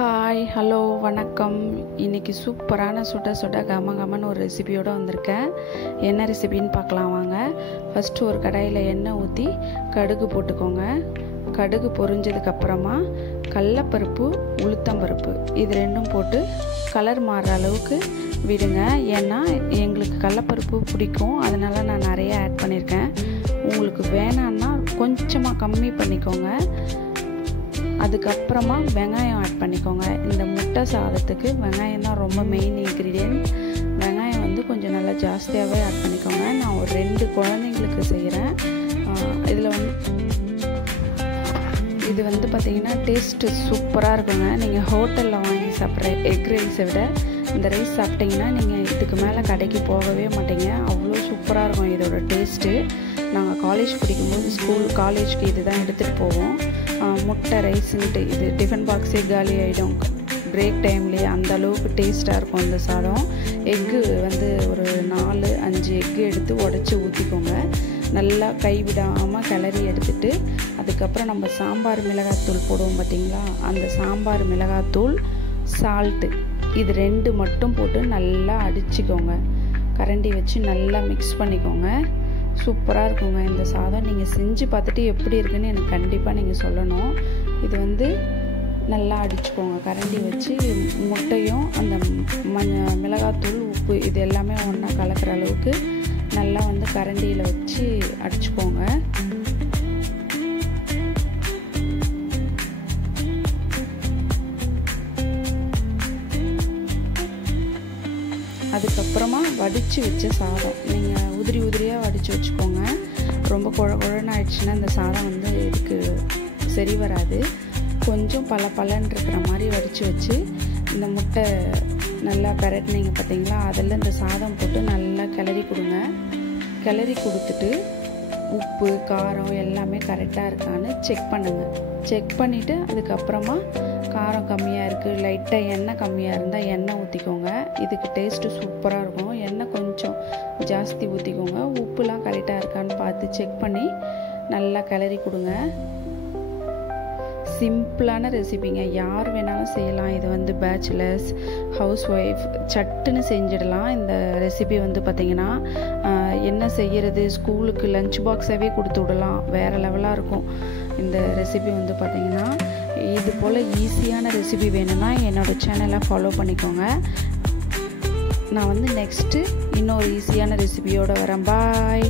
Hi hello வணக்கம். இன்றைக்கி சூப்பரான சுட சுட கமன்னு ஒரு ரெசிபியோடு வந்திருக்கேன். என்ன ரெசிபின்னு பார்க்கலாம் வாங்க. ஃபஸ்ட்டு ஒரு கடாயில் எண்ணெய் ஊற்றி கடுகு போட்டுக்கோங்க. கடுகு பொரிஞ்சதுக்கப்புறமா கடலப்பருப்பு, உளுத்தம்பருப்பு இது ரெண்டும் போட்டு கலர் மாறுற அளவுக்கு விடுங்க. ஏன்னா எங்களுக்கு கடலப்பருப்பு பிடிக்கும், அதனால் நான் நிறைய ஆட் பண்ணியிருக்கேன். உங்களுக்கு வேணான்னா கொஞ்சமாக கம்மி பண்ணிக்கோங்க. அதுக்கப்புறமா வெங்காயம் ஆட் பண்ணிக்கோங்க. இந்த முட்டை சாதத்துக்கு வெங்காயம் தான் ரொம்ப மெயின் இன்க்ரீடியன்ட். வெங்காயம் வந்து கொஞ்சம் நல்லா ஜாஸ்தியாகவே ஆட் பண்ணிக்கோங்க. நான் ஒரு 2 குழந்தைங்களுக்கு செய்கிறேன். இதில் இது வந்து பார்த்திங்கன்னா டேஸ்ட்டு சூப்பராக இருக்குங்க. நீங்கள் ஹோட்டலில் வாங்கி சாப்பிட்ற எக் ரைஸை விட இந்த ரைஸ் சாப்பிட்டிங்கன்னா நீங்கள் இதுக்கு மேலே கடைக்கு போகவே மாட்டீங்க. அவ்வளோ சூப்பராக இருக்கும் இதோட டேஸ்ட்டு. நாங்கள் காலேஜ் படிக்கும்போது காலேஜ்க்கு இது தான் எடுத்துகிட்டு போவோம். முட்டை ரைஸுன்ட்டு இது டிஃபன் பாக்ஸே காலி ஆகிடும் பிரேக் டைம்லேயே, அந்த அளவுக்கு டேஸ்ட்டாக இருக்கும் இந்த சாதம். எக்கு வந்து ஒரு 4-5 எக்கு எடுத்து உடச்சி ஊற்றிக்கோங்க. நல்லா கைவிடாமல் கிளறி எடுத்துட்டு அதுக்கப்புறம் நம்ம சாம்பார் மிளகாத்தூள் போடுவோம் பார்த்திங்களா, அந்த சாம்பார் மிளகாத்தூள், சால்ட்டு இது 2 மட்டும் போட்டு நல்லா அடிச்சுக்கோங்க. கரண்டி வச்சு நல்லா மிக்ஸ் பண்ணிக்கோங்க. சூப்பராக இருக்குங்க இந்த சாதம். நீங்கள் செஞ்சு பார்த்துட்டு எப்படி இருக்குன்னு எனக்கு கண்டிப்பாக நீங்கள் சொல்லணும். இது வந்து நல்லா அடிச்சுக்கோங்க. கரண்டி வச்சு முட்டையும் அந்த மிளகாத்தூள், உப்பு இது எல்லாமே ஒன்றா கலக்கிற அளவுக்கு நல்லா வந்து கரண்டியில் வச்சு அடிச்சுக்கோங்க. அதுக்கப்புறமா வடித்து வச்ச சாதம் நீங்கள் உதிரியாக வடித்து வச்சுக்கோங்க. ரொம்ப குழன்னு ஆயிடுச்சுன்னா இந்த சாதம் வந்து இதுக்கு சரி வராது. கொஞ்சம் பலன்னு இருக்கிற மாதிரி வடித்து வச்சு இந்த முட்டை நல்லா பிரட்டினீங்க பார்த்தீங்களா, அதில் இந்த சாதம் போட்டு நல்லா கிளறி கொடுங்க. கிளறி கொடுத்துட்டு உப்பு காரம் எல்லாமே கரெக்டாக இருக்கான்னு செக் பண்ணுங்கள். செக் பண்ணிவிட்டு அதுக்கப்புறமா காரம் கம்மியாக இருக்குது, லைட்டாக எண்ணெய் கம்மியாக இருந்தால் எண்ணெய் ஊற்றிக்கோங்க. இதுக்கு டேஸ்ட்டு சூப்பராக இருக்கும். எண்ணெய் கொஞ்சம் ஜாஸ்தி ஊற்றிக்கோங்க. உப்புலாம் கரெக்டாக இருக்கான்னு பார்த்து செக் பண்ணி நல்லா கிளறி கொடுங்க. சிம்பிளான ரெசிபிங்க, யார் வேணாலும் செய்யலாம். இது வந்து பேச்சுலர்ஸ், ஹவுஸ் ஒய்ஃப் சட்டுன்னு செஞ்சிடலாம். இந்த ரெசிபி வந்து பார்த்திங்கன்னா என்ன செய்கிறது, ஸ்கூலுக்கு லஞ்ச் பாக்ஸாகவே கொடுத்து விடலாம். வேறு லெவலாக இருக்கும் இந்த ரெசிபி வந்து பார்த்திங்கன்னா. இது போல் ஈஸியான ரெசிபி வேணும்னா என்னோடய சேனலை ஃபாலோ பண்ணிக்கோங்க. நான் வந்து நெக்ஸ்ட்டு இன்னொரு ஈஸியான ரெசிபியோடு வரேன். பாய்.